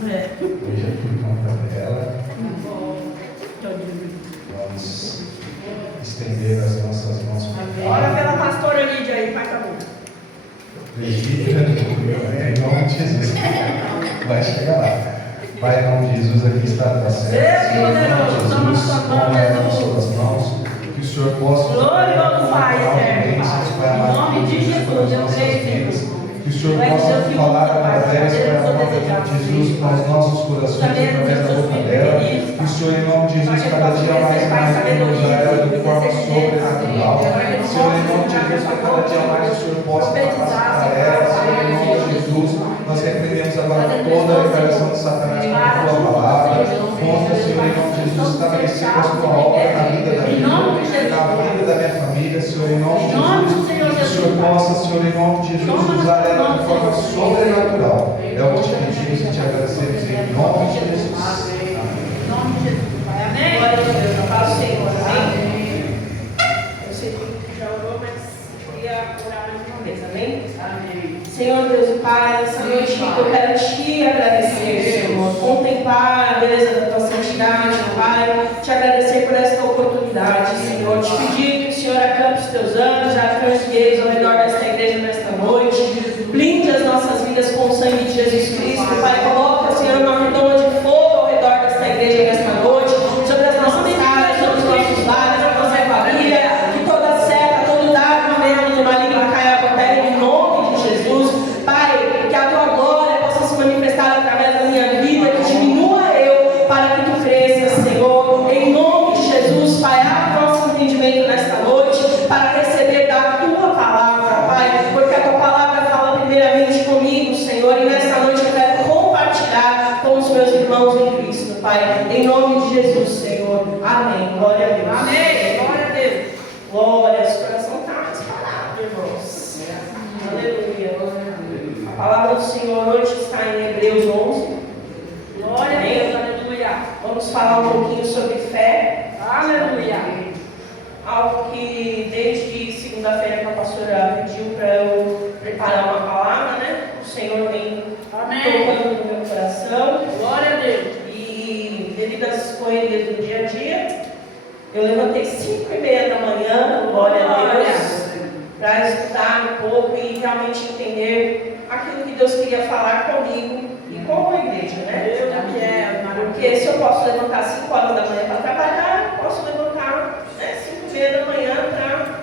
Eu já fui contra dela. Vamos estender as nossas mãos. Ora pela pastora Lídia aí, pai, tá bom. Presbítera, em nome de Jesus. Vai chegar lá. Pai, em nome de Jesus, aqui está a tua serva. Em nome de Jesus, toma nas suas mãos. Que o Senhor possa. Glória ao Pai eterno. Em nome de Jesus, eu creio, Senhor. Que o Senhor possa falar através da palavra de Jesus para os nossos corações, através da boca dela. Que o Senhor, em nome de Jesus, cada dia mais nos usar ela de forma sobrenatural. Senhor, em nome de Jesus, que cada dia mais o Senhor possa capacitar ela. Senhor, em nome de Jesus, nós repreendemos agora toda a revelação de Satanás com a tua palavra. Conta, Senhor, em nome de Jesus, estabelecendo a sua obra na vida da minha família, Senhor, em nome de Jesus. Que o Senhor possa, Senhor, em nome de Jesus, usar ela de forma sobrenatural. É o que te pedimos e te agradecemos em nome de Jesus. Amém. Em nome de Jesus, Pai. Amém. Glória a Deus. Eu falo, Senhor. Amém. Eu sei que já orou, mas queria orar mais uma vez. Amém? Amém. Senhor Deus e Pai, essa noite eu quero te agradecer, Senhor. Contemplar a beleza da tua santidade, Pai. Te agradecer por esta oportunidade, Senhor. Te pedir que o Senhor acampe os teus anjos, arcanjos guias ao redor desta igreja nesta noite. Blinde as nossas vidas com o sangue de Jesus Cristo, Pai. Coloca, Senhor, uma redoma de fogo ao redor desta igreja nesta noite, sobre as nossas casas, sobre os nossos lares, a nossa família. Que toda seta, todo dardo mesmo do maligno caia por terra em nome de Jesus. Pai, que a tua glória possa se manifestar através da minha vida, que diminua eu para que tu cresças, Senhor. Em nome de Jesus, Pai, abra o nosso entendimento nesta noite para receber da tua palavra, Pai, porque a tua palavra fala primeiramente comigo, Senhor, e nesta noite eu quero compartilhar com os meus irmãos em Cristo, Pai, em nome de Jesus, Senhor. Amém. Glória a Deus. Amém. Glória a Deus. Glória, esse coração está disparado, irmãos. Aleluia. A palavra do Senhor hoje está em Hebreus 11. Glória a Deus. Aleluia. Vamos falar um pouquinho sobre fé. Aleluia. Algo que desde segunda-feira que a pastora pediu para eu preparar uma palavra, né? O Senhor vem tocando no meu coração. Glória a Deus. E devido às correrias do dia a dia, eu levantei 5h30 da manhã, glória a Deus, para estudar um pouco e realmente entender aquilo que Deus queria falar comigo e com a igreja, né? Porque se eu posso levantar 5 horas da manhã para trabalhar, eu posso levantar 5h30 da manhã para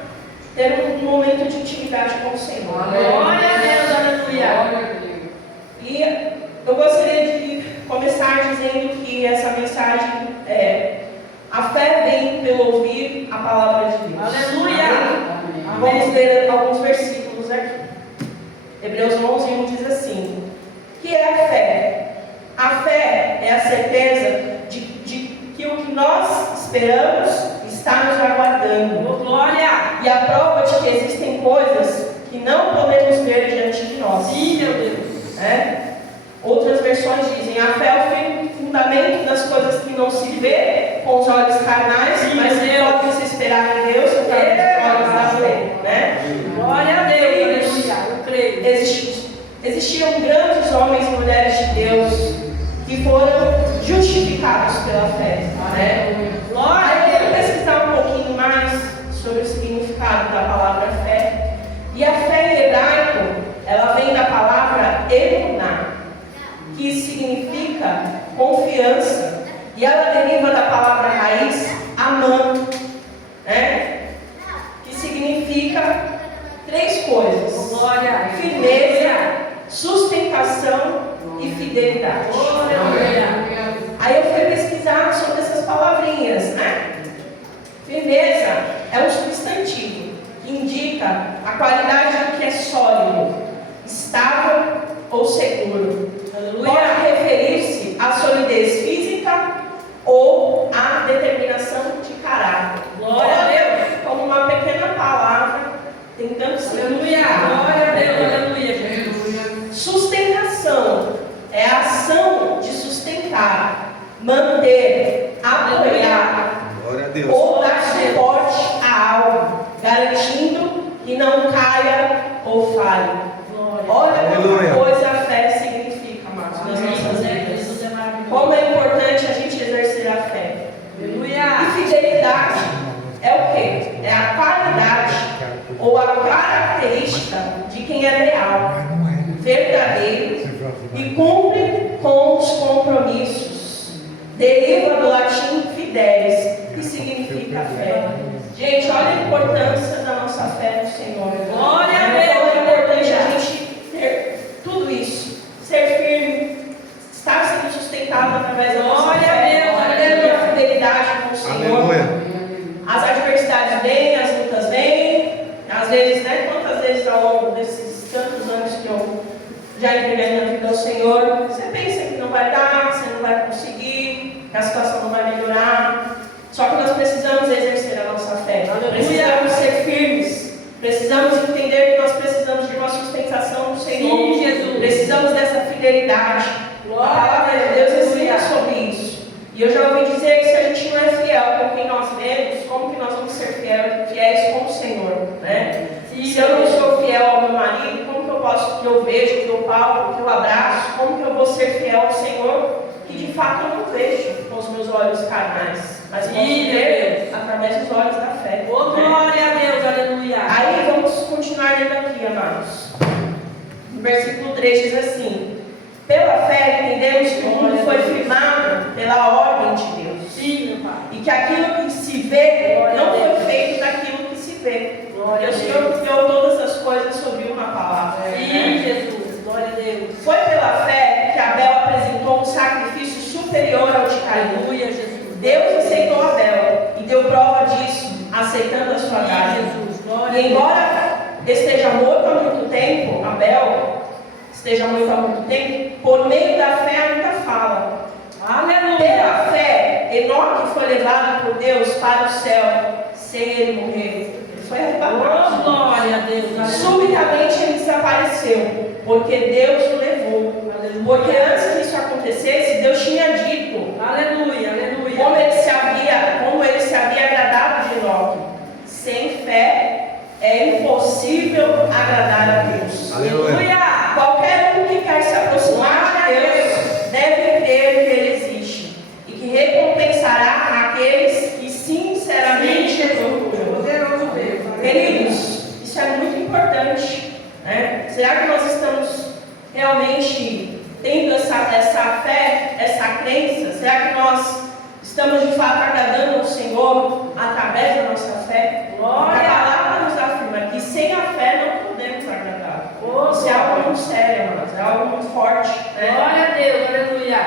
ter um momento de intimidade com o Senhor. Glória a Deus, aleluia. E eu gostaria de começar dizendo que essa mensagem a fé vem pelo ouvir a palavra de Deus. Aleluia. Vamos ler alguns versículos aqui. Hebreus 11:1 diz assim: que é a fé? A fé é a certeza de que o que nós esperamos está nos aguardando. Glória! E a prova de que existem coisas que não podemos ver diante de nós. Sim, meu Deus. Outras versões dizem: a fé é o fundamento das coisas que não se vê com os olhos carnais, sim, mas que podem se esperar em Deus por causa dos olhos da fé. Né? Glória a Deus! Eu creio. Existiam grandes homens e mulheres de Deus que foram justificados pela fé. Né? Glória! Eu quero pesquisar um pouquinho mais sobre o significado da palavra fé. E a fé em hebraico, ela vem da palavra emuná, que significa confiança, e ela deriva da palavra raiz amã, né? Que significa 3 coisas: glória, firmeza, sustentação e fidelidade. Glória. Aí eu fui pesquisar sobre essas palavrinhas, né? Firmeza é um substantivo que indica a qualidade do que é sólido, estável ou seguro. Pode referir-se à solidez física ou à determinação de caráter. Glória a Deus! Como uma pequena palavra, tentando se glória a Deus, aleluia, Jesus. Sustentação é a ação de sustentar, manter, apoiar ou dar suporte a algo, garantindo que não caia ou falhe. Olha uma coisa a fé verdadeiro e cumpre com os compromissos. Deriva do latim fidelis, que significa fé. Gente, olha a importância da nossa fé no Senhor. Glória a Deus. É importante a gente ter tudo isso, ser firme, estar sendo sustentado através da nossa fé, tendo a fidelidade com o Senhor. Aleluia. As adversidades vêm, as lutas vêm, às vezes, né? Quantas vezes ao longo desses tantos anos que eu já entreguei minha vida ao Senhor, você pensa que não vai dar, você não vai conseguir, que a situação não vai melhorar. Só que nós precisamos exercer a nossa fé, precisamos ser firmes, precisamos entender que nós precisamos de uma sustentação do Senhor. Sim, Jesus. Precisamos dessa fidelidade. A palavra de Deus ensina sobre isso. E eu já ouvi dizer que se a gente não é fiel com quem nós vemos, como que nós vamos ser fiéis com o Senhor, né? Se eu não sou fiel ao meu marido, como que eu posso, que eu vejo, que eu palpo, que eu abraço, como que eu vou ser fiel ao Senhor, que de fato eu não vejo com os meus olhos carnais, mas posso ver através dos olhos da fé. Oh, glória a Deus, aleluia. Aí vamos continuar lendo aqui, amados. No versículo 3 diz assim: pela fé entendemos que o mundo foi firmado pela ordem de Deus. Sim, meu Pai. E que aquilo que se vê não foi feito daquilo que se vê. Porque o Senhor criou todas as coisas sob uma palavra. Sim, Jesus. Glória a Deus. Foi pela fé que Abel apresentou um sacrifício superior ao de Caim. Aleluia, Jesus. Deus aceitou Abel e deu prova disso, aceitando a sua dádiva. E embora esteja morto há muito tempo, Abel esteja morto há muito tempo, por meio da fé ainda fala. Aleluia. Pela fé, Enoque foi levado por Deus para o céu, sem ele morrer. Ele foi arrebatado. Oh, glória a Deus. Aleluia. Subitamente ele desapareceu, porque Deus o levou. Aleluia. Porque antes que isso acontecesse, Deus tinha dito Aleluia, aleluia. como ele se havia agradado de Enoque. Sem fé é impossível agradar a Deus. Aleluia. Qualquer um que quer se aproximar de Deus deve crer que Ele existe e que recompensará aqueles que sinceramente procuram. Poderoso Deus. Queridos, isso é muito importante, né? Será que nós estamos realmente tendo essa fé, essa crença? Será que nós estamos de fato agradando ao Senhor através da nossa fé? Glória. A palavra nos afirma que sem a fé não podemos agradar. Isso é algo muito sério, irmãos, é algo muito forte, né? Glória a Deus, aleluia.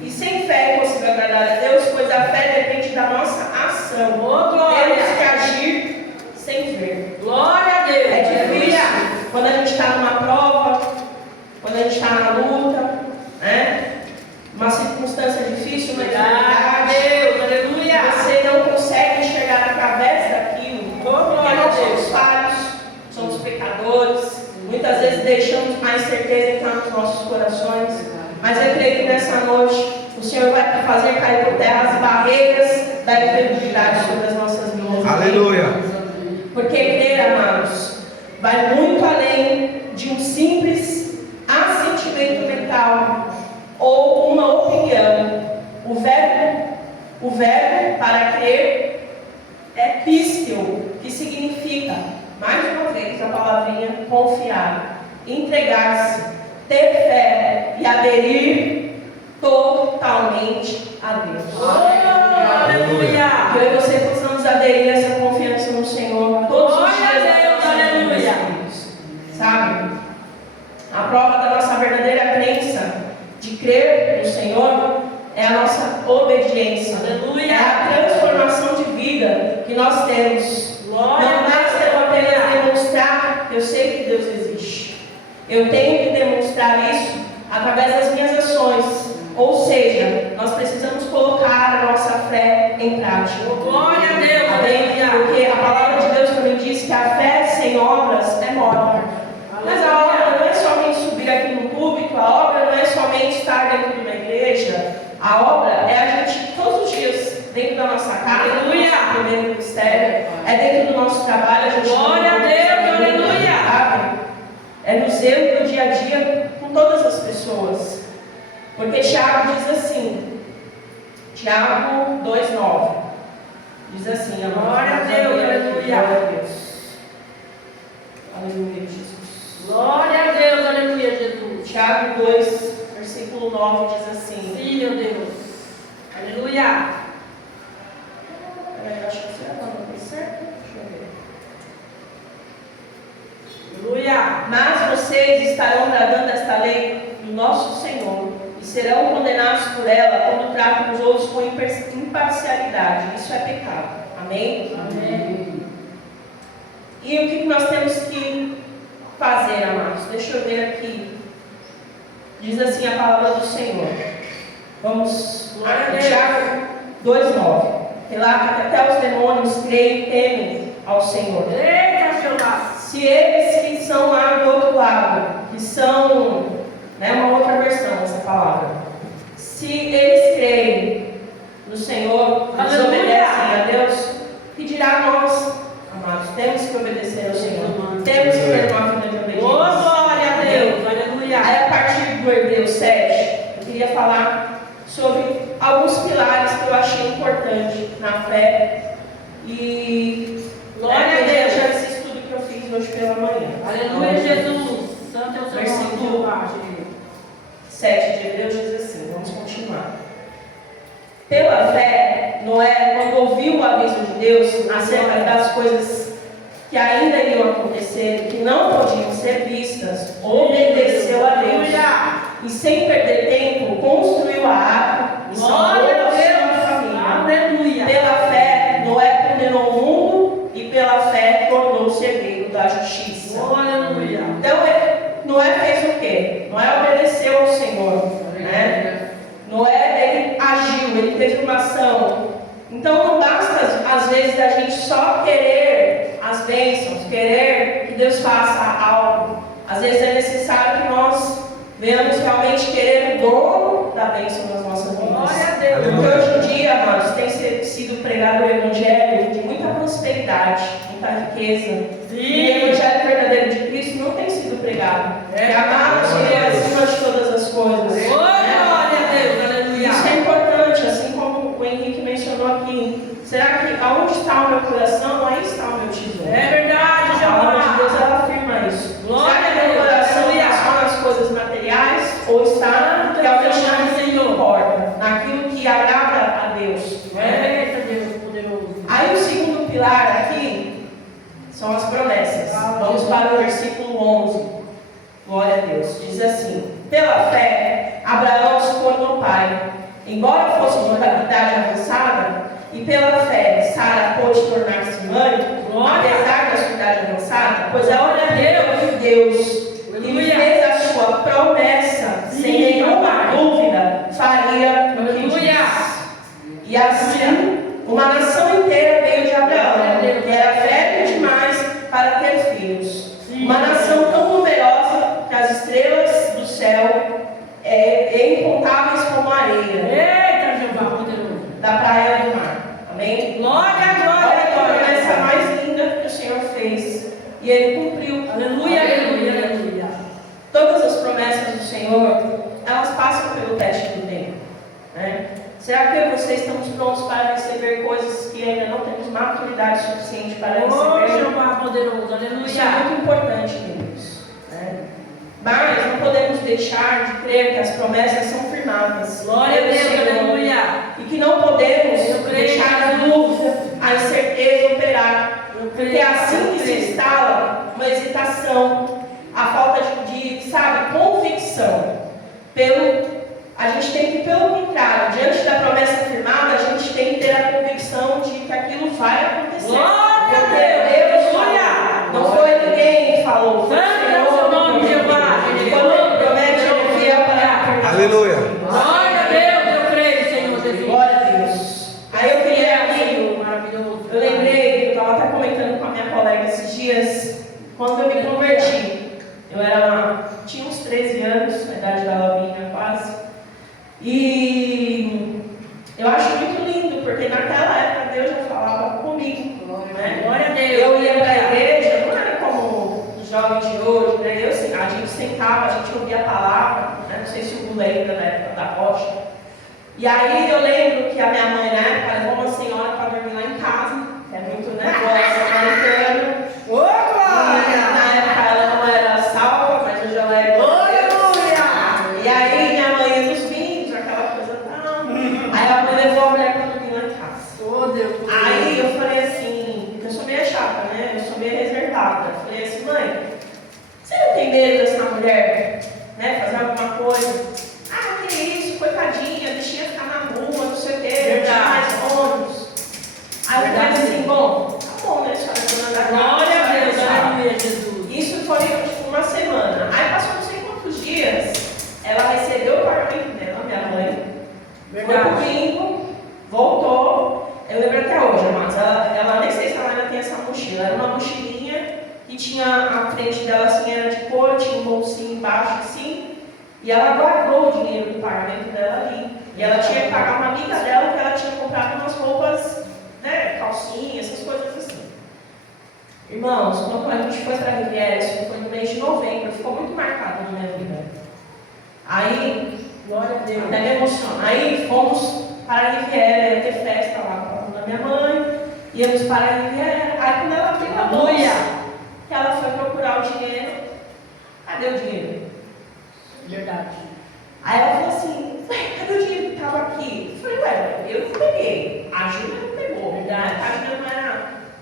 E sem fé é impossível agradar a Deus, pois a fé depende da nossa ação. Oh, glória. Temos que agir sem ver. Glória a Deus. É difícil quando a gente está numa prova, quando a gente está na luta, né? Uma circunstância difícil, uma dificuldade. Deus, aleluia. Você não consegue enxergar através daquilo. Porque nós somos falhos, somos pecadores. Muitas vezes deixamos mais certeza entrar nos nossos corações. Mas eu creio que nessa noite o Senhor vai fazer cair por terra as barreiras da incredulidade sobre as nossas vidas. Aleluia. Porque crer, amados, vai muito além de um simples assentimento mental ou uma opinião. O verbo para crer é pisteu, que significa, mais uma vez a palavrinha, confiar, entregar-se, ter fé e aderir totalmente a Deus. Aleluia. Que eu e você possamos aderir a essa confiança no Senhor todos os dias. Aleluia. Sabe? A prova da nossa verdadeira crença de crer no Senhor é a nossa obediência. Aleluia. É a transformação de vida que nós temos. Glória Não a basta eu apenas demonstrar que eu sei que Deus existe. Eu tenho que demonstrar isso através das minhas ações. Ou seja, nós precisamos colocar a nossa fé em prática. Glória a Deus. Amém? Porque a palavra de Deus também diz que a fé sem obras é morta. Mas a obra não é somente subir aqui no púlpito, a obra não é somente estar dentro de uma igreja. A obra é a gente, todos os dias, dentro da nossa casa, Aleluia. no nosso primeiro ministério, é dentro do nosso trabalho, a gente Glória a Deus, aleluia. sabe? É no zelo do dia a dia com todas as pessoas. Porque Tiago diz assim, Tiago 2,9, diz assim, Glória a Deus, aleluia. Glória a Deus. Aleluia, Jesus. Glória a Deus, aleluia, Jesus. Tiago 2, versículo 9 diz assim. Sim, meu Deus. Aleluia. Peraí, eu acho que será que eu não fiz certo? Deixa eu ver. Aleluia. Mas vocês estarão bradando esta lei do nosso Senhor e serão condenados por ela quando tratam os outros com imparcialidade. Isso é pecado. Amém? Amém. E o que nós temos que fazer, amados? Deixa eu ver aqui. Diz assim a palavra do Senhor. Vamos lá, Tiago 2,9. Relata que até os demônios creem e temem ao Senhor. Eita, Jeová. Se eles que são lá do outro lado, que são, uma outra versão dessa palavra, se eles creem no Senhor, eles obedecem a Deus, que dirá nós, amados, temos que obedecer ao Senhor, temos que ter uma vida de obediência. Oh, glória a Deus, aleluia. Aí, a partir do Hebreus 7, eu queria falar sobre alguns pilares que eu achei importante na fé e glória a Deus. já esse estudo que eu fiz hoje pela manhã. Aleluia, Jesus. Santo é o seu Versículo nome. 7 de Hebreus diz assim, vamos continuar. Pela fé, Noé, quando ouviu o aviso de Deus acerca das coisas que ainda iriam acontecer, que não podiam ser vistas, obedeceu a Deus. E sem perder tempo, construiu a arca e salvou a sua família. Aleluia. Pela fé, Noé condenou o mundo e pela fé tornou-se herdeiro da justiça. Aleluia. Então, Noé fez o quê? Noé obedeceu ao Senhor. Noé, ele agiu, ele teve uma ação. Então, não basta, às vezes, a gente só querer as bênçãos, querer que Deus faça algo. Às vezes é necessário que nós venhamos realmente querer o dono da bênção nas nossas vidas. Glória a Deus. Porque hoje em dia, amados, tem sido pregado o evangelho de muita prosperidade, muita riqueza. Sim. E o evangelho verdadeiro de Cristo não tem sido pregado. É amar o Senhor acima de todas as coisas. Glória a Deus, aleluia. Isso é importante, assim como o Henrique mencionou aqui. Será que aonde está o meu coração, aí está o meu tesouro? É verdade, A palavra de Jeová. Deus, ela afirma isso. Glória Será que a meu Deus, coração aleluia. está só nas coisas materiais ou está realmente naquilo que importa, naquilo que agrada a Deus? Eita, Deus poderoso. Aí o segundo pilar aqui são as promessas. Vamos para o versículo 11. Glória a Deus. Diz assim: pela fé, Abraão se tornou pai, embora fosse de idade avançada, e pela fé, Sara pôde tornar-se mãe, apesar da sua idade avançada, pois ela creu em Deus e lhe fez a sua promessa, sem nenhuma dúvida, faria o que disse. E assim, uma nação inteira veio de Abraão, que era velho demais para ter filhos. Uma nação tão numerosa que as estrelas do céu incontáveis como a areia Eita, Jeová poderoso. da praia do mar. Amém? Glória, glória, Olha que glória. promessa mais linda que o Senhor fez. E Ele cumpriu. Aleluia, aleluia, aleluia. Todas as promessas do Senhor, elas passam pelo teste do tempo. Né? Será que eu e você estamos prontos para receber coisas que ainda não temos maturidade suficiente para Oh, receber? Jeová poderoso, Isso é aleluia. muito importante, queridos. Né? Mas não podemos deixar de crer que as promessas são firmadas. Glória a pelo Deus, Senhor. aleluia. E que não podemos Eu creio. deixar a dúvida, a incerteza operar. Eu Porque creio, assim eu que se creio. instala uma hesitação, a falta de convicção. A gente tem que, pelo contrário, diante da promessa firmada, a gente tem que ter a convicção de que aquilo vai acontecer. Glória a Porque Deus, falou. aleluia. Não foi ninguém que falou, foi o Santo é o Senhor seu nome, que Jeová. prometeu. Quando Ele promete, Ele é fiel para Aleluia. Glória a Deus, eu creio, Senhor Jesus. Glória a Deus. Aí eu queria aqui, Maravilhoso. eu lembrei, eu estava até comentando com a minha colega esses dias, quando eu me converti. Tinha uns 13 anos, na idade da Laurinha quase. E eu acho muito lindo, porque naquela época Deus já falava comigo. Né? Glória a Deus. Eu ia para a igreja, não era como os jovens de hoje, né? A gente sentava, a gente ouvia a palavra, né? Não sei se o Gula lembra da época da rocha. E aí eu lembro que a minha mãe, na época, levou uma senhora para dormir lá em casa, que é muito, né, boa samaritana. Ô, glória! Na época ela não era salva, mas hoje ela é. Aleluia! recebeu o pagamento dela, minha mãe. Foi Verdade. domingo, voltou. Eu lembro até hoje, mas ela nem sei se ela ainda tem essa mochila. Era uma mochilinha que tinha a frente dela assim, era de couro, tinha um bolsinho embaixo assim. E ela guardou o dinheiro do pagamento dela ali. E ela tinha que pagar uma amiga dela que ela tinha comprado umas roupas, né, calcinha, essas coisas assim. Irmãos, quando a gente foi para a Riviera, isso foi no mês de novembro, ficou muito marcado na minha vida. Aí, glória a Deus, até me emociona. Aí fomos para a Riviera, ia ter festa lá com a minha mãe, íamos para a Riviera. Aí quando ela abriu a bolsa, que ela foi procurar o dinheiro, cadê o dinheiro? Verdade. Aí ela falou assim, ué, cadê o dinheiro que estava aqui? Eu falei, ué, eu não peguei, a Júlia não pegou. Verdade. A Júlia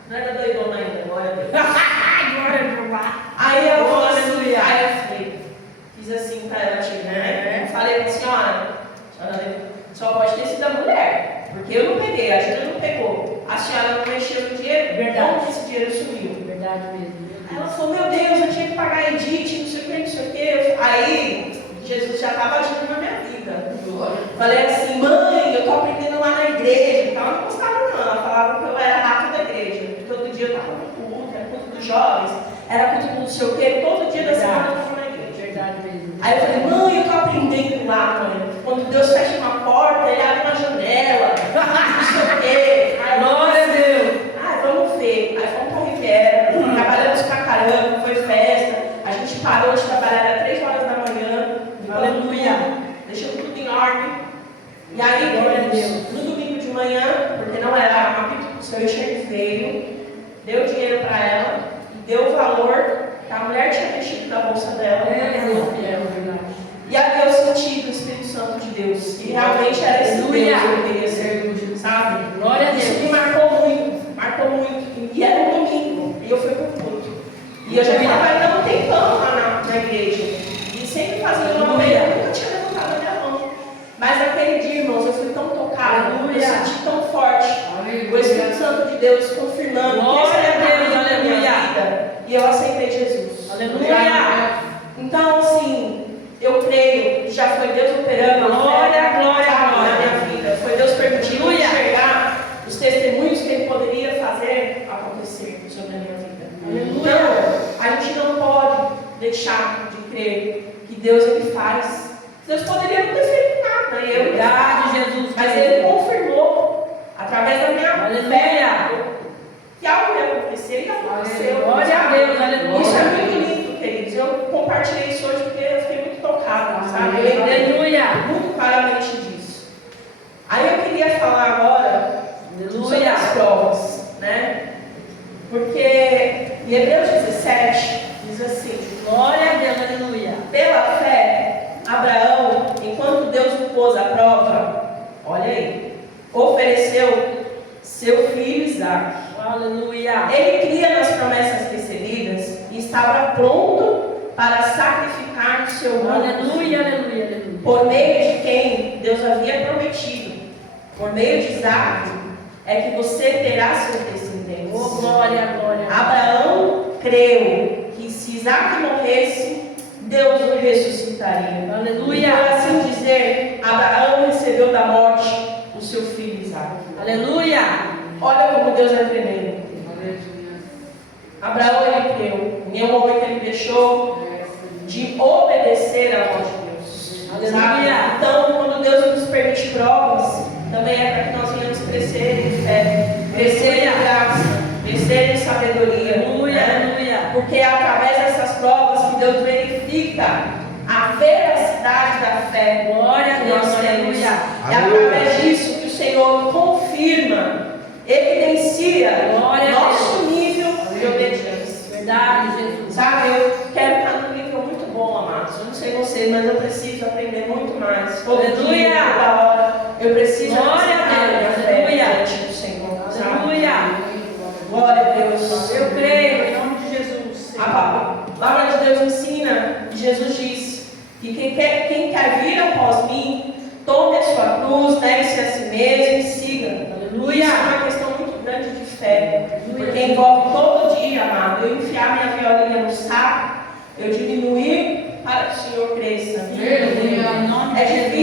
não era doidona ainda, glória a Deus. Glória a Deus. Aí eu falei, Aleluia. aí eu falei, fiz assim para ela, né? Falei para a senhora só pode ter sido a mulher, porque eu não peguei, a Júlia não pegou. A senhora não mexeu no dinheiro, Verdade. como que esse dinheiro sumiu? Verdade mesmo. Aí ela falou, meu Deus, eu tinha que pagar a Edith, não sei o que, não sei o que. Aí, Jesus já estava agindo na minha vida. Falei assim, mãe, eu estou aprendendo lá na igreja. Ela não gostava não, ela falava que eu era rato da igreja. Todo dia eu estava no culto, era culto dos jovens, era culto do não sei o que, todo dia da semana eu estava na igreja. Verdade mesmo. Aí eu falei, mãe, eu estou aprendendo lá, mãe. Quando Deus fecha uma porta, Ele abre uma janela, não sei o que. Glória a Deus. Vamos ver. Aí fomos para a Riviera, trabalhamos pra caramba, foi festa. A gente parou de trabalhar, era 3 horas da manhã. Aleluia. Deixamos tudo em ordem. E aí, Glória a Deus. no domingo de manhã, porque não era uma pedido do seu enxergue, veio, deu dinheiro para ela, deu o valor que a mulher tinha mexido na bolsa dela. E aí eu senti do Espírito Santo de Deus. E realmente era esse Deus que eu queria ser, sabe? Glória a Isso Deus. me marcou muito. E era um domingo. E eu fui pro culto. E eu já estava ainda um tempão lá na igreja. E sempre fazendo uma ovelha. Eu nunca tinha levantado a minha mão. Mas naquele dia, irmãos, eu fui tão tocada. Eu senti tão forte. O Espírito Santo de Deus confirmando. Glória a Deus, na minha aleluia. vida. E eu aceitei Jesus. Aleluia. Então, assim, eu creio, já foi Deus operando Glória, a fé, glória, sabe, glória. na minha vida. Foi Deus permitindo Aleluia. enxergar os testemunhos que Ele poderia fazer acontecer sobre a minha vida. Então, a gente não pode deixar de crer que Deus Ele faz. Deus poderia não ter feito nada, e eu Verdade, Jesus. mas Ele confirmou, através da minha Aleluia. fé, que algo ia acontecer e aconteceu. Glória a Deus, aleluia. Isso é muito lindo, queridos. Eu compartilhei isso hoje porque eu fiquei muito tocada, sabe? Eu lembrei Aleluia. muito claramente disso. Aí eu queria falar agora sobre Aleluia. as provas, né? Porque em Hebreus 17 diz assim: Glória a Deus, aleluia. pela fé, Abraão, enquanto Deus o pôs à prova, olha aí, ofereceu seu filho Isaque. Aleluia. Ele cria nas promessas recebidas e estava pronto para sacrificar o seu irmão, Aleluia, aleluia, aleluia. por meio de quem Deus havia prometido. Por meio de Isaque é que você terá seus descendentes. Oh, glória, glória. Abraão creu que se Isaque morresse, Deus o ressuscitaria. Aleluia. E por assim dizer, Abraão recebeu da morte o seu filho Isaque. Aleluia. Olha como Deus é tremendo. Abraão, ele creu. Em nenhum momento ele deixou de obedecer à voz de Deus. Aleluia. Sabe? Então, quando Deus nos permite provas, também é para que nós venhamos crescer em fé, crescer em graça, crescer em sabedoria. Aleluia, né? aleluia. Porque é através dessas provas que Deus verifica a veracidade da fé Glória a que Deus, nós temos. aleluia. É através disso que o Senhor confirma, evidencia Glória a nosso nível de obediência. Verdade, Jesus. Sabe, eu quero estar num nível muito bom, amados. Eu não sei vocês, mas eu preciso aprender muito mais. Todo Aleluia. dia, toda hora, eu preciso Glória a acrescentar Deus, minha fé aleluia. diante do Senhor. Sabe? Aleluia. Glória a Deus. Eu creio em nome de Jesus. A palavra de Deus ensina, Jesus diz, que quem quer vir após mim, tome a sua cruz, negue-se a si mesmo e siga. Aleluia. Isso é uma questão muito grande de fé, porque envolve todo dia, amado, eu enfiar minha violinha no saco, eu diminuir para que o Senhor cresça. Aleluia. Em nome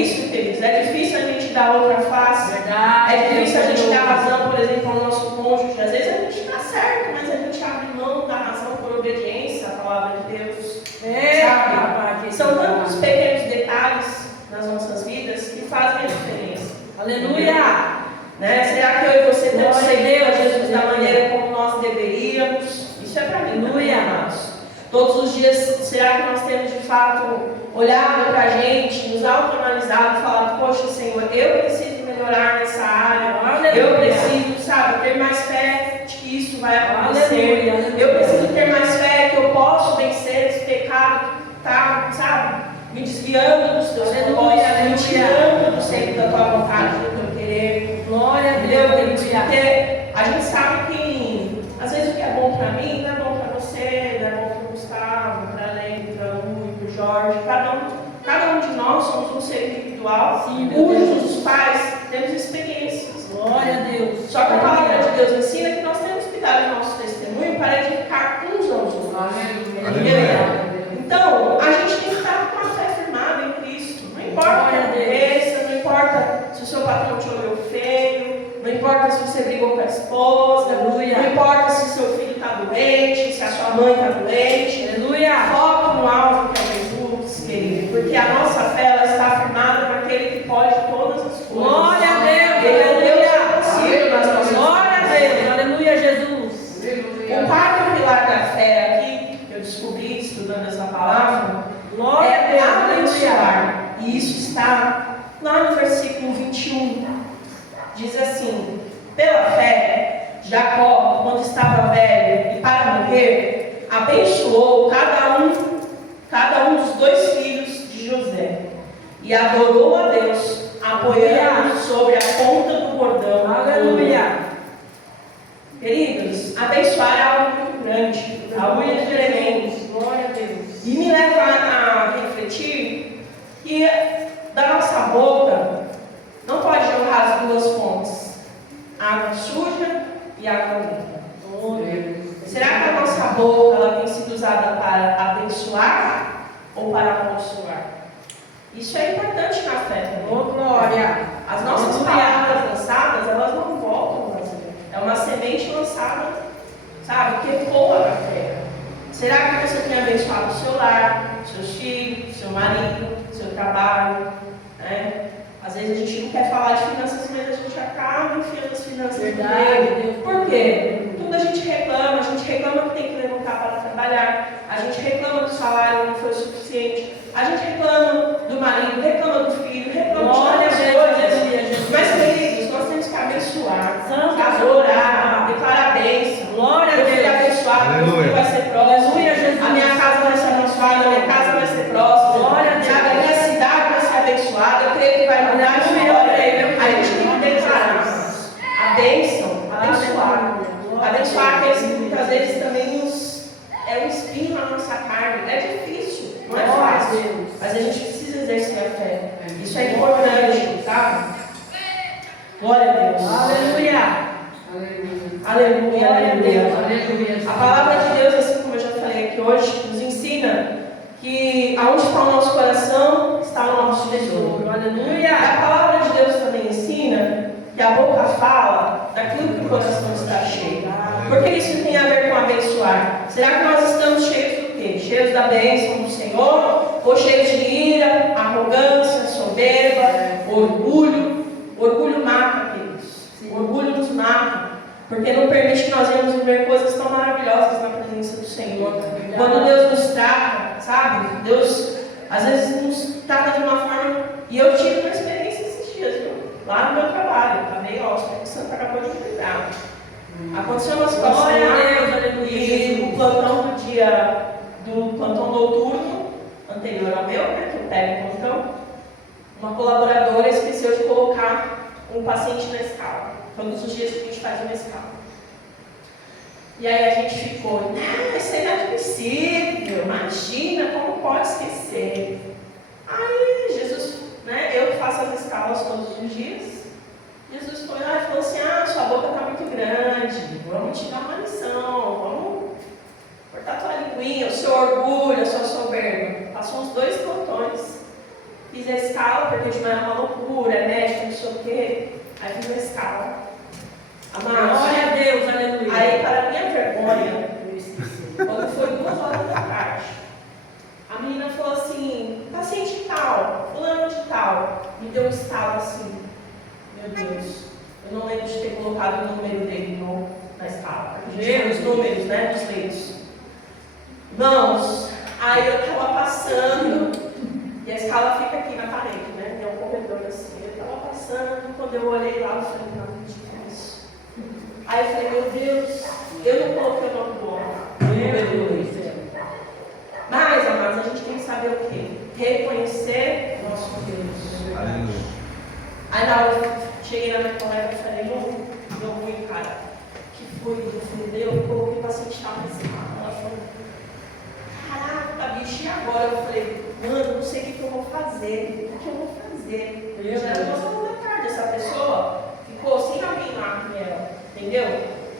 difícil, queridos. É difícil a gente dar outra face. Verdade. É difícil a gente dar razão, por exemplo, ao nosso cônjuge. Às vezes a gente está certo, mas a gente abre mão da razão por obediência à palavra de Deus. Sabe? São tantos pequenos detalhes nas nossas vidas que fazem a diferença. Aleluia. Né? Será que eu e você temos Glória a seguido a Deus, Jesus da aleluia. maneira como nós deveríamos? Isso é para mim, Aleluia. amados. Todos os dias, será que nós temos de fato olhado para a gente, nos autoanalisado e falado, poxa Senhor, eu preciso melhorar nessa área, Aleluia. eu preciso, sabe, ter mais fé de que isso vai acontecer, Aleluia. eu preciso ter mais fé que eu posso vencer esse pecado, tá, sabe, me desviando dos teus propósitos, me tirando do centro da tua vontade, do teu querer. Glória a Entendeu, Deus. queridos? Porque a gente sabe que às vezes o que é bom para mim não é bom para você, não é bom para o Gustavo, para a Lene, para a Lu, para o Jorge. Cada um de nós somos um ser individual, Sim, cujos pais temos experiências. Glória a Deus. Só que a palavra de Deus ensina que nós temos que dar o nosso testemunho para edificar uns aos outros. Aleluia. Então, a gente tem que estar com a fé firmada em Cristo. Não importa o que aconteça, não importa se o seu patrão te olhou feio, não importa se você brigou com a esposa, Aleluia. não importa se seu filho está doente, se a sua mãe está doente. Aleluia. Foque no alvo que é Jesus, querido, porque a nossa fé ela está firmada naquele que pode todas as coisas. Glória a Deus. Ele é Deus Aleluia. possível nas nossas Glória a vidas. Deus. Aleluia, Jesus. O quarto pilar da fé aqui, que eu descobri estudando essa palavra, Glória a é Deus. abençoar. E isso está lá no versículo 21. Diz assim: pela fé, Jacó, quando estava velho e para morrer, abençoou cada um dos 2 filhos de José e adorou a Deus, apoiando sobre a ponta do bordão. Aleluia. Queridos, abençoar é algo muito grande, algo muito tremendo. Glória a Deus. E me leva a refletir que da nossa boca não pode jorrar as duas fontes, água suja e água limpa. Será que a nossa boca ela tem sido usada para abençoar ou para amaldiçoar? Isso é importante na fé também. Oh, glória. As nossas palavras lançadas, elas não voltam no vazio. É uma semente lançada, sabe, que ecoa na terra. Será que você tem abençoado o seu lar, seus filhos, seu marido, seu trabalho? Né? Às vezes a gente não quer falar de finanças, mas a gente acaba enfiando as finanças no meio. Por quê? Tudo a gente reclama que tem que levantar para trabalhar, a gente reclama que o salário não foi suficiente, a gente reclama do marido, reclama do filho, reclama de Glória a outras Deus. coisas. Mas, queridos, nós temos que abençoar, Santo. adorar, declarar bênção. Glória a Meu filho é Deus. abençoado, meu Aleluia. filho vai ser próximo, Aleluia, Jesus. a minha casa vai ser abençoada, a minha casa vai ser próxima, Glória a Deus. sabe? A minha cidade vai ser abençoada, eu creio que vai mudar a história. A gente tem que declarar a bênção, abençoar. Abençoar aqueles que muitas vezes também é um espinho na nossa carne. É difícil, não é fácil, mas a gente precisa exercer a fé. Isso é importante, sabe? Glória a Deus. Aleluia. Aleluia, Glória a Deus. aleluia. Aleluia. A palavra de Deus, assim como eu já falei aqui hoje, nos ensina que aonde está o nosso coração, está o nosso tesouro. E Aleluia. a palavra de Deus também ensina que a boca fala daquilo que o coração está cheio. Porque isso tem a ver com abençoar. Será que nós estamos cheios do quê? Cheios da bênção do Senhor? Ou cheios de ira, arrogância, soberba, orgulho? Orgulho mata, queridos. Orgulho nos mata. Porque não permite que nós venhamos viver coisas tão maravilhosas na presença do Senhor. Quando Deus nos trata, sabe? Deus às vezes nos trata de uma forma. E eu tive uma experiência esses dias, viu? Lá no meu trabalho. Eu falei, ó, o Espírito Santo acabou de me livrar. Aconteceu uma situação Glória a lá, Deus, aleluia, e Jesus. o plantão do plantão noturno, anterior ao meu, né, que eu pego o plantão, uma colaboradora esqueceu de colocar um paciente na escala. Todos os dias que a gente faz uma escala. E aí a gente ficou, isso é inadmissível, imagina, como pode esquecer? Aí Jesus, né, eu que faço as escalas todos os dias, Jesus foi lá e falou assim, sua boca está muito grande, vamos te dar uma lição, vamos cortar tua linguinha, o seu orgulho, a sua soberba. Passou uns 2 plantões. Fiz a escala, porque de manhã é uma loucura, é médico, não sei o quê. Aí fiz a escala. Amados. Glória a Deus, aleluia. Aí, para minha vergonha, quando foi 2h da tarde, a menina falou assim, paciente tal, fulano de tal, me deu um estalo assim, meu Deus, eu não lembro de ter colocado o número dele na escala, a gente tem os números, né, dos leitos. Irmãos, aí eu estava passando, e a escala fica aqui na parede, né, tem um corredor assim, eu estava passando, quando eu olhei lá, eu falei, não acredito nisso. Aí eu falei, meu Deus, eu não coloquei o nome do homem. Meu Deus. Mas, amados, a gente tem que saber o quê? Reconhecer o nosso Deus. Aleluia. Aí na hora eu cheguei na minha colega e falei, não, deu ruim, cara. Que foi? Eu falei, Deus, eu coloquei o paciente tal nesse carro. Ela falou, caraca, bicho, e agora? Eu falei, mano, não sei o que eu vou fazer. O que eu vou fazer? Já era 2h da tarde, essa pessoa ficou sem alguém lá com ela. Entendeu?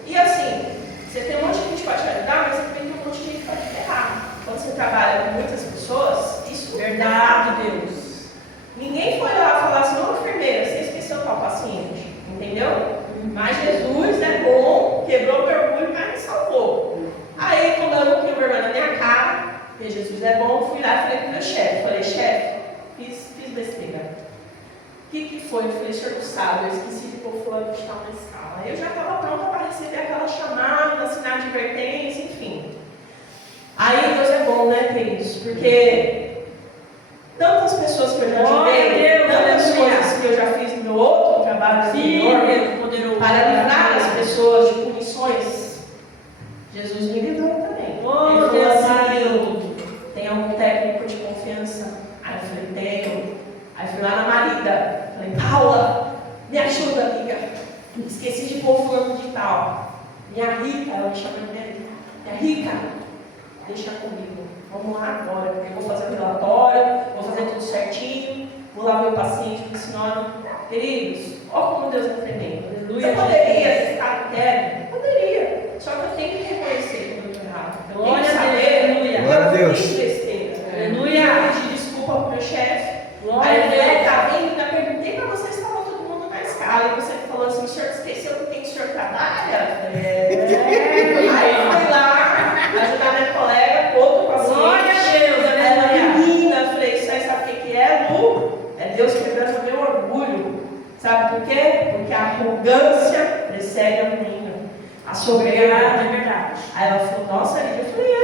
E assim, você tem um monte de gente que pode te ajudar, mas você também tem um monte de gente que pode te errar. Quando você trabalha com muitas pessoas, isso é verdade, Deus. Ninguém foi lá falar assim, ô enfermeira, você esqueceu tal paciente. Entendeu? Mas Jesus é bom, quebrou o meu orgulho, mas me salvou. Aí, quando eu não tinha vergonha na minha cara, porque Jesus é bom, fui lá e falei pro meu chefe. Falei, chefe, fiz besteira. O que foi? Eu falei, o senhor não sabe, eu esqueci de pôr fulano de tal na escala. Eu já estava pronta para receber aquela chamada, assinar advertência, enfim. Aí Deus é bom, né, queridos? Porque tantas pessoas que eu já ajudei, tantas coisas que eu já fiz no meu outro trabalho anterior, para livrar as pessoas de punições, Jesus me livrou também. Ele falou assim, tem algum técnico de confiança? Aí eu falei, tenho. Aí fui lá na Marida, falei, Paula, me ajuda, amiga. Esqueci de pôr fulano de tal. Minha Rica, ela me chama de minha Rica. Minha Rica, deixa comigo. Vamos lá agora, porque eu vou fazer o relatório, vou fazer tudo certinho, vou lá ver o paciente com esse nome. Queridos, olha como Deus é tremendo. Você poderia ter ficado quieto? Poderia. Só que eu tenho que reconhecer quando eu estou errado. Eu tenho que saber. Glória a Deus. Fiz besteira. Aleluia. Eu pedi desculpa pro meu chefe. Aí ele tá vindo, ainda perguntei para você se estava todo mundo na escala. E você falou assim, o senhor esqueceu com quem o senhor trabalha? Aí eu fui lá, ajudar minha colega, outro paciente. Glória a Deus, Ela, aleluia. menina, falei, isso aí sabe o que é, Lu? É Deus quebrando o meu orgulho. Sabe por quê? Porque a arrogância precede a ruína. A soberba. É verdade. Aí ela falou, nossa, Lídia, eu falei,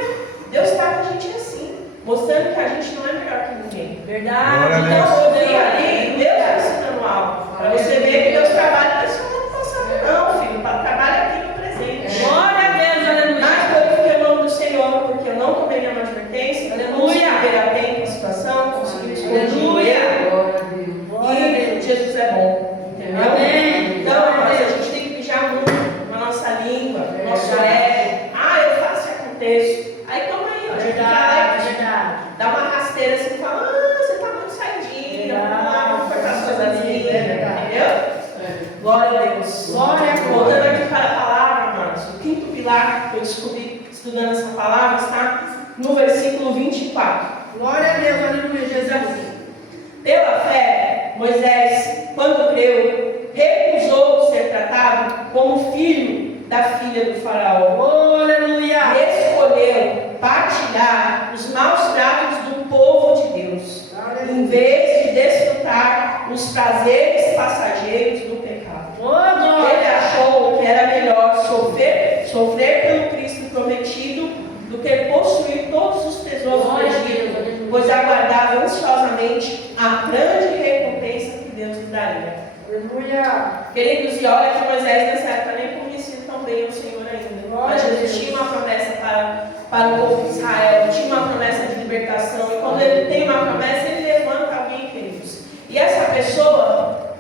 Deus trata a gente assim, mostrando que a gente não é melhor que ninguém. Verdade. Então, eu vi ali, Deus está ensinando algo. Para você ver que Deus trabalha não é só no passado, não, filho. Trabalha aqui no presente. Glória a Deus, aleluia. Mas glorifiquei o nome do Senhor, porque eu não tomei nenhuma advertência, Aleluia. consegui ver bem com a situação, consegui esconder. Glória a Deus. E Jesus é bom, entendeu? Amém. Então, mas a gente tem que vigiar muito na nossa língua, no nosso ego. Eu faço e aconteço. Aí toma aí, ó. Verdade. Dá uma rasteira assim e fala, você tá muito saidinha, vamos lá, vamos cortar suas asinhas, entendeu? Glória a Deus. Glória a Deus. Voltando aqui para a palavra, amados, o quinto pilar que eu descobri estudando essa palavra está no versículo 24. Glória a Deus, aleluia, Jesus. Pela fé, Moisés, quando creu, recusou ser tratado como filho da filha do faraó. Aleluia. Escolheu partilhar os maus tratos do povo de Deus, em vez de desfrutar os prazeres passageiros do pecado. Ele achou que era melhor sofrer pelo Cristo prometido do que possuir todos os tesouros do Egito, pois aguardava ansiosamente a grande recompensa que Deus lhe daria. Aleluia. Queridos, e olha que Moisés nessa época nem conhecia tão bem o Senhor ainda. Mas Jesus tinha uma promessa para o povo de Israel, tinha uma promessa de libertação. E quando ele tem uma promessa, ele levanta alguém, queridos. E essa pessoa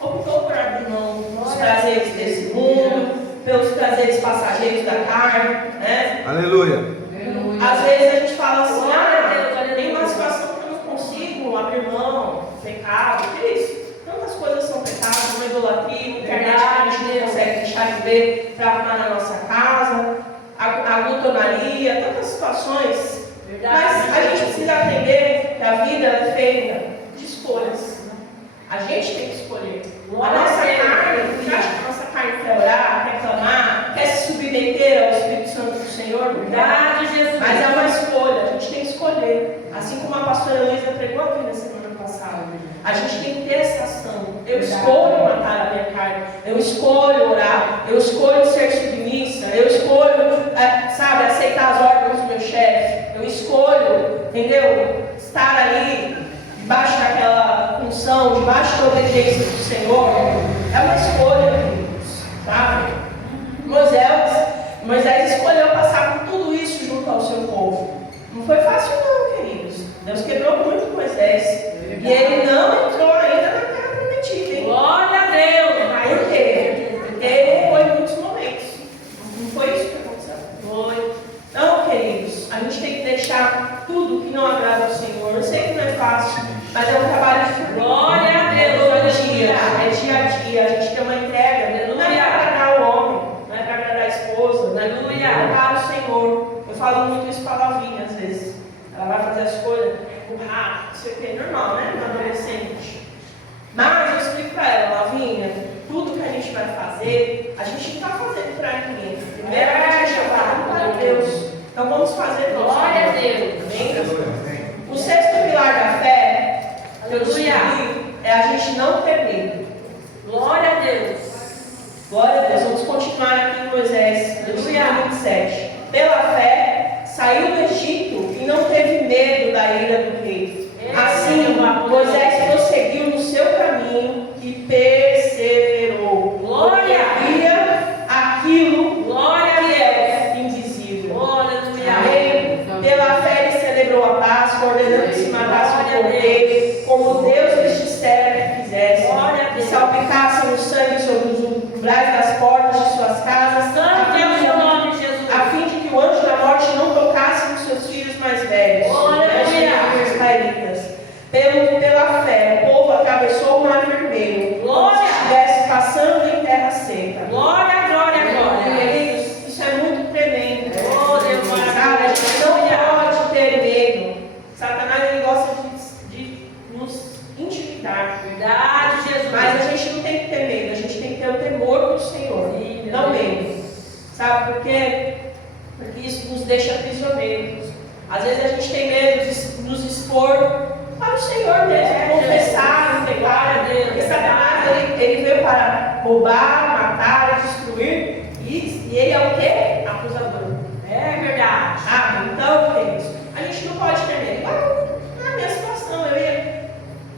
optou por abrir mão dos prazeres desse mundo, pelos prazeres passageiros da carne, né? Aleluia. Às vezes a gente fala assim, tem uma situação que eu não consigo abrir mão, pecado, que isso? Tantas coisas são pecados, uma idolatria, uma internet que a gente não consegue deixar de ver para arrumar na nossa casa, a glutonaria, tantas situações. Mas a gente precisa aprender que a vida é feita de gente tem que escolher. A nossa carne, você acha que a nossa carne quer orar, quer clamar, quer se submeter ao Espírito Santo do Senhor? Verdade, Jesus. Mas é uma escolha, a gente tem que escolher. Assim como a pastora Luísa pregou aqui na semana passada. A gente tem que ter essa ação. Eu escolho matar a minha carne, eu escolho orar, eu escolho ser submissa, eu escolho, sabe, aceitar as ordens do meu chefe, eu escolho, entendeu? Estar ali, debaixo daquela função, debaixo da obediência do Senhor. É uma escolha, queridos, sabe? Moisés escolheu passar por tudo isso junto ao seu povo. Não foi fácil não, queridos. Deus quebrou muito com Moisés. E ele não entrou ainda na terra prometida, hein? Glória a Deus. Por quê? Porque ele errou em muitos momentos. Não foi isso que aconteceu? Foi. Então, queridos, a gente tem que deixar tudo que não agrada ao Senhor. Eu sei que não é fácil, mas é um trabalho de formiga. Glória a Deus. É dia a dia. A gente tem uma entrega. Não é para agradar o homem, não é para agradar a esposa, não é para o Senhor. Eu falo muito isso para a Lavinha, às vezes. Ela vai fazer as coisas, empurrar, não sei o que, normal, né? Uma adolescente. Mas eu explico para ela, Lavinha, tudo que a gente vai fazer, a gente não está fazendo para ninguém. Primeiro a gente está fazendo para Deus. Então vamos fazer nós. Glória a Deus. Amém? O sexto pilar da fé, que eu descobri, é a gente não ter medo. Glória a Deus. Glória a Deus. Vamos continuar aqui em Moisés, versículo 27. Pela fé, saiu do Egito e não teve medo da ira do rei. Assim, Moisés prosseguiu no seu caminho e perseverou. Glória a Via aquilo Glória a que é invisível. Aleluia. Amém? Pela fé ele celebrou a Páscoa, ordenando que se matasse o cordeiro, como Deus lhes dissera que fizesse, e salpicassem o sangue sobre os umbrais das portas de suas casas, Santo é o seu nome, Jesus. a fim de que o anjo da morte não tocasse nos seus filhos mais velhos. Os israelitas. Pela fé, o povo atravessou o mar vermelho, como se estivesse passando em terra seca. Glória, glória, glória. Queridos, isso é muito tremendo. Oh, Deus, Sabe, a gente não pode ter medo. Satanás ele gosta de nos intimidar. Verdade, Jesus. Mas a gente não tem que ter medo, a gente tem que ter o temor do Senhor. Sim, Não medo. Sabe por quê? Porque isso nos deixa prisioneiros. Às vezes a gente tem medo de nos expor para o Senhor mesmo, confessar, entregar. Porque Satanás ele veio para roubar, matar, destruir. E ele é o quê? Acusador. É verdade. Então, queridos, a gente não pode ter medo. Igual na minha situação,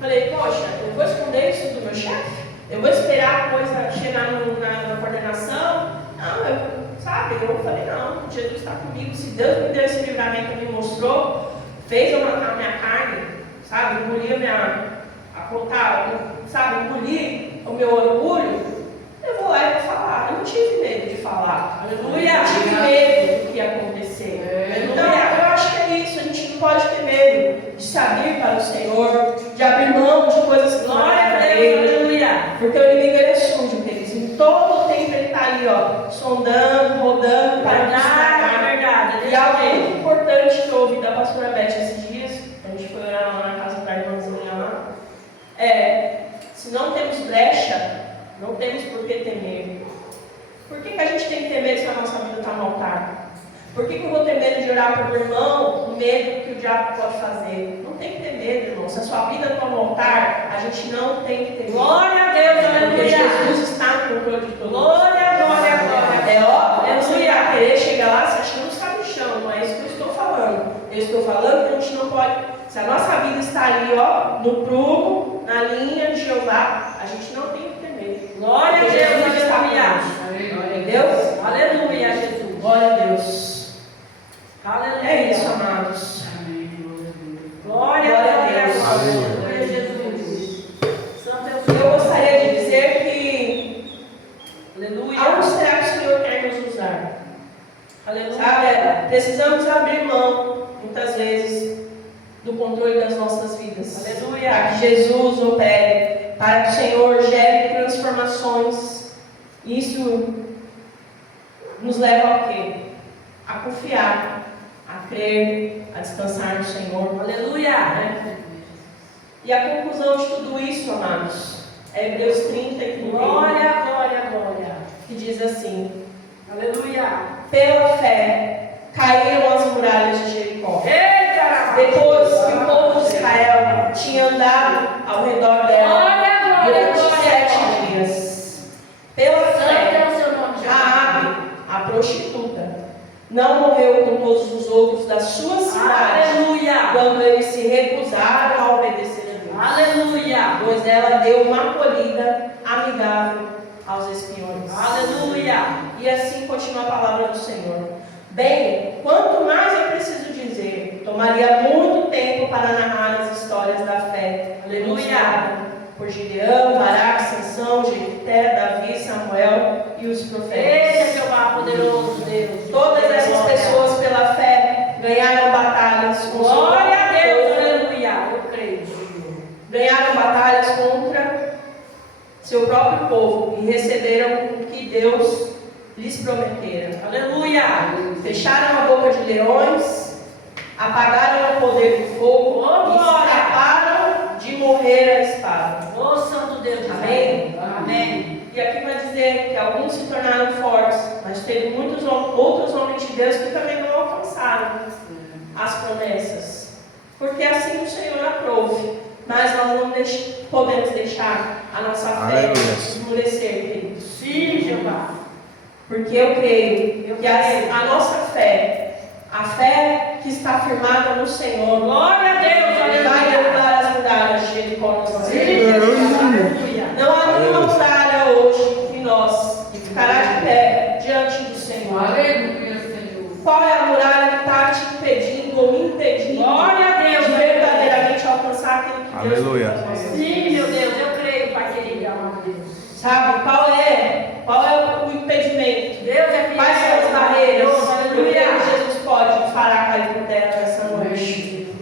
falei, poxa, eu vou esconder isso do meu chefe? Eu vou esperar a coisa chegar na coordenação? Não, eu falei, não, Jesus está comigo. Se Deus me deu esse livramento, me mostrou, fez eu matar a minha carne, sabe, engolir engolir o meu orgulho, eu vou lá e vou falar. Eu não tive medo de falar. Aleluia. Eu não tive medo do que ia acontecer. Então, eu acho que é isso. A gente não pode ter medo de se abrir para o Senhor, de abrir mão de coisas que não Glória a é Deus, aleluia. porque o inimigo ele é sujo, queridos. Em todo o tempo ele está ali, sondando, rodando para nos estragar. Verdade. E algo muito importante que eu ouvi da pastora Beth esses dias, a gente foi orar lá na casa da irmãzinha lá, se não temos brecha, não temos por que ter medo. Por que a gente tem que ter medo se a nossa vida está no altar? Por que eu vou ter medo de orar para o meu irmão, com medo que o diabo pode fazer? Não tem que ter medo, irmão. Se a sua vida está no altar, a gente não tem que ter medo. Glória a Deus, Porque aleluia. Jesus está no controle de tudo. Glória, glória, glória. É óbvio, você vai querer chegar lá, você acha que não está no chão, não é isso que eu estou falando. Eu estou falando que a gente não pode. Se a nossa vida está ali, no prumo, na linha de Jeová, a gente não tem que ter medo. Glória a Deus, Jesus está aleluia. conosco. Deus? Aleluia, Jesus. Glória a Deus. Aleluia. É isso, amados. Glória a Deus. Aleluia. Aleluia, Jesus. Santo é o Senhor. Eu gostaria de dizer que Aleluia. aonde será que o Senhor quer nos usar? Aleluia. Sabe, precisamos abrir mão, muitas vezes, do controle das nossas vidas. Aleluia. Para que Jesus opere, para que o Senhor gere transformações. Isso nos leva ao quê? A confiar, a crer, a descansar no Senhor. Aleluia. E a conclusão de tudo isso, amados, É Hebreus 30 e Glória, glória, glória. que diz assim: Aleluia. pela fé caíram as muralhas de Jericó. Eita! Depois que o povo de Israel tinha andado ao redor dela Glória, glória, durante glória, 7 glória. dias, pela Santo é fé, o seu nome, Jesus. Raabe, a prostituta, não morreu com todos os outros da sua cidade, Aleluia. quando eles se recusaram a obedecer a Deus. Aleluia. Pois ela deu uma acolhida amigável aos espiões. Aleluia. E assim continua a palavra do Senhor. Bem, quanto mais eu preciso dizer, tomaria muito tempo para narrar as histórias da fé. Aleluia. Por Gideão, Baraque, Sansão, Jefté, Davi, Samuel e os Eita, profetas. Jeová, poderoso Deus. Todas essas pessoas, pela fé, ganharam batalhas com Glória a Deus, povo, aleluia. Eu creio, Senhor. ganharam batalhas contra seu próprio povo e receberam o que Deus lhes prometera. Aleluia. Fecharam a boca de leões, apagaram o poder do fogo Oh, e glória. escaparam de morrer a espada. Ô Santo Deus. Amém? Amém. E aqui vai dizer que alguns se tornaram fortes, mas teve muitos outros homens de Deus que também não alcançaram as promessas. Porque assim o Senhor aprove. Mas nós não podemos deixar a nossa fé esmorecer, queridos. Sim, Jeová. Porque eu creio que a nossa fé, a fé que está firmada no Senhor, Glória a Deus, vai aleluia. derrubar as muralhas de Jericó nas nossas Sim, vidas. Jesus, aleluia. Não há nenhuma muralha hoje em nós que ficará de pé diante do Senhor. Aleluia, Senhor. Qual é a muralha que está te impedindo ou me impedindo Glória a Deus, de verdadeiramente alcançar aquilo que Deus Aleluia. tem para nós? Sim, meu Deus, eu creio, Pai querido, amado Deus. Sabe, qual é o impedimento? Deus é fiel. Quais são as barreiras? Deus, Porque aleluia. Jesus pode fará cair por terra nessa noite.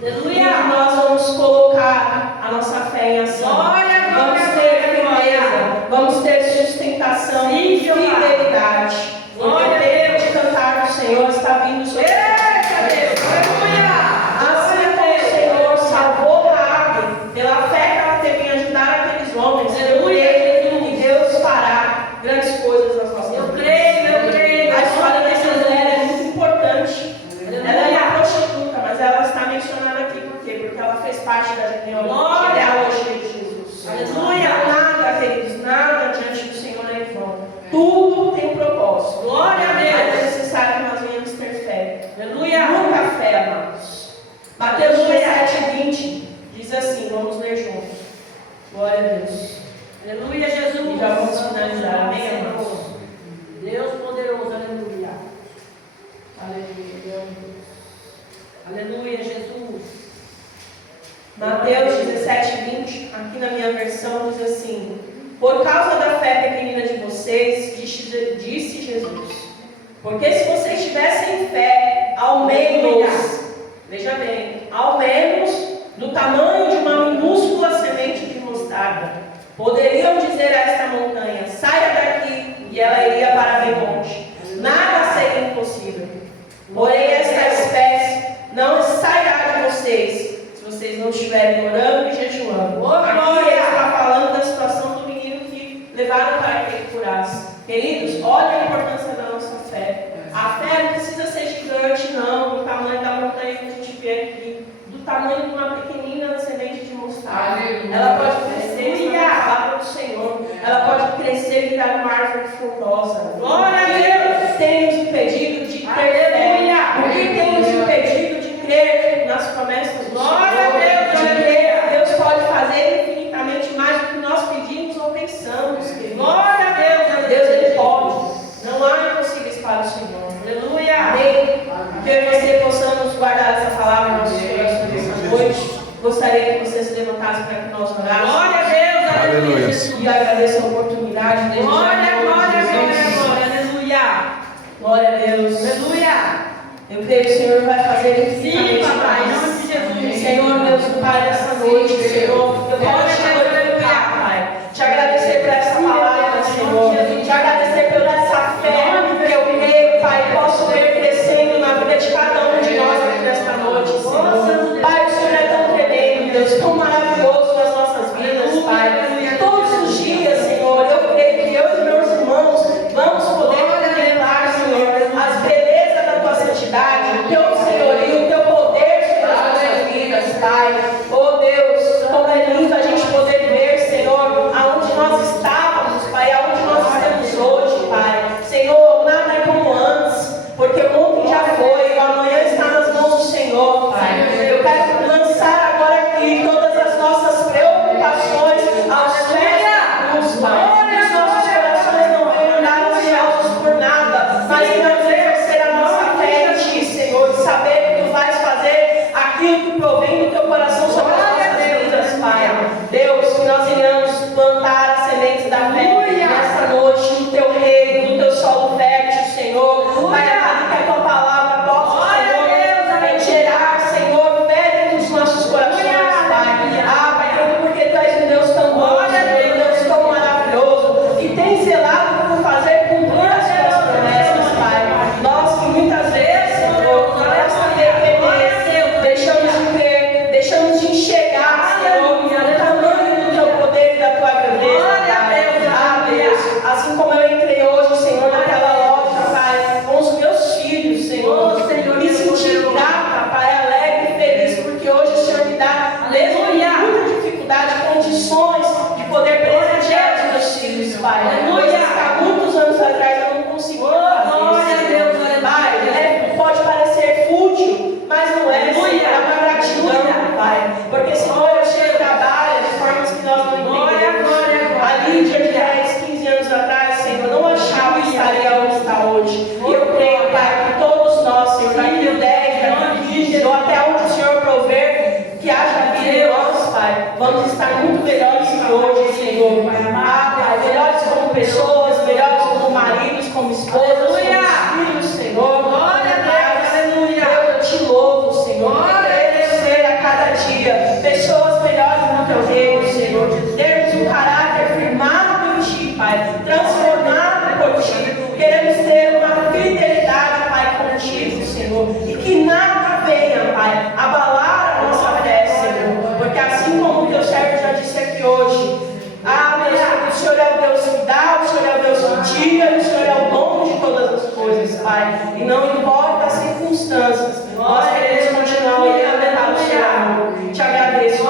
E Aleluia. nós vamos colocar a nossa fé em ação. Glória, Vamos glória, ter glória. firmeza, vamos ter sustentação Sim, e Jeová. fidelidade. Porque Glória o a tempo Deus. de cantar do Senhor está vindo sobre Eita, nós. Deus, aleluia. Assim como o Senhor salvou Raabe, pela fé que ela teve em ajudar aqueles homens, eu Aleluia, creio que Deus fará grandes coisas nas nossas Eu vidas. creio. A história dessa mulher é muito importante. Aleluia. Ela é uma prostituta, mas ela está mencionada aqui por quê? Porque ela fez parte da Glória. genealogia de Jesus. Aleluia. Nada, queridos, nada diante do Senhor é em vão. Tudo tem um propósito. Glória a Deus. Mas é necessário que nós venhamos ter fé. Aleluia. Muita fé, amados. Mateus 17:20 diz assim, vamos ler juntos. Glória a Deus. Aleluia, Jesus. E já vamos finalizar. Amém, amados? Deus poderoso, aleluia. Aleluia. Aleluia, Jesus. Mateus 17:20, aqui na minha versão, diz assim: por causa da fé pequenina de vocês, disse Jesus, porque se vocês tivessem fé, ao menos, veja bem, ao menos do tamanho de uma minúscula semente de mostarda, poderiam dizer a esta montanha, saia daqui, e ela iria para bem longe. Nada seria impossível. Porém, esta espécie não sairá de vocês, se vocês não estiverem orando e jejuando. Aqui ele está falando da situação do menino que levaram para que ele curasse. Queridos, olha a importância da nossa fé. A fé não precisa ser gigante, não, do tamanho da montanha que a gente vê aqui, do tamanho de uma pequenina semente de mostarda. Ela pode crescer na palavra do Senhor. Ela pode crescer e virar uma árvore frondosa. Glória a O que tem nos impedido de ter fé? O que tem nos impedido de crer nas promessas do Glória a Senhor? Deus, De crer que Deus pode fazer infinitamente mais do que nós pedimos ou pensamos. Querido. Glória a Deus, Deus, Ele pode. Não há impossíveis para o Senhor. aleluia. Amém? Que eu e você possamos guardar essa palavra em nossos corações essa noite. Gostaria que você se levantasse para que nós orássemos. Glória a Deus, aleluia. Aleluia. Jesus. E agradeço a oportunidade de Glória, glória, glória, aleluia. Glória a Deus. Aleluia. Eu creio que o Senhor vai fazer Sim, infinitamente papai, em mais. nome de Jesus. Senhor, Deus, Pai, nessa noite, Senhor, eu quero te glorificar, Pai. Te agradecer por essa palavra, Senhor. Te agradecer por essa fé que eu creio, Pai, posso ver crescendo na vida de cada um de nós aqui nesta noite, Senhor. Pai, o Senhor é tão tremendo, Deus, tão maravilhoso nas nossas vidas, Pai. Todos os dias nós venhamos plantar as sementes da fé nessa noite, no teu reino, no teu solo fértil, Senhor. Pai amado, que a tua palavra possa, Senhor, gerar, Senhor, fé nos nossos corações, Pai. Ah, Pai, porque tu és um Deus tão bom, Senhor, um Deus tão maravilhoso, que tem zelado por fazer cumprir as tuas promessas, Pai. Nós que muitas vezes, Senhor, deixamos de ver, deixamos de enxergar, Senhor, o tamanho do teu poder e da tua grandeza, Pai. Ah, Deus, assim como eu entrei hoje, Senhor, naquela loja, Pai, com os meus filhos, Senhor, me senti grata, Pai, alegre e feliz, porque hoje o Senhor me dá, mesmo em muita dificuldade, condições de poder presentear os meus filhos, Pai. Coisas que há muitos anos atrás eu não conseguia fazer, Pai. Pode parecer fútil, mas não é, Senhor, é uma gratidão, Pai, porque, Senhor, o Senhor trabalha de formas que nós não entendemos. A Lídia, de 10, 15 anos atrás, Senhor, não achava que estaria onde está hoje. E eu creio, Pai, que todos nós, Senhor, daqui 10, daqui 20, ou até onde o Senhor prover, que haja vida em nós, Pai, vamos estar muito melhores que hoje, Senhor. Ah, Pai, melhores como pessoas, melhores como maridos, como esposas, como filhos, Senhor. Eu te louvo, Senhor. Queremos ser a cada dia pessoas melhores no teu reino, Senhor. Termos um caráter firmado por ti, Pai, transformado por ti. Queremos ter uma fidelidade, Pai, contigo, Senhor. E que nada venha, Pai, abalar a nossa fé, Senhor. Porque assim como o teu servo já disse aqui hoje, ah, Deus, o Senhor é o Deus que dá, o Senhor é o Deus que tira, o Senhor é o dono de todas as coisas, Pai. E não importa as circunstâncias, nós queremos continuar olhando para o Senhor. Te agradeço, Deus,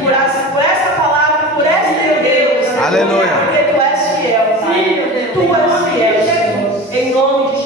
por esta noite, por essa palavra, por esta igreja. Aleluia. Porque tu és fiel, Pai. Tu és fiel, Senhor. Em nome de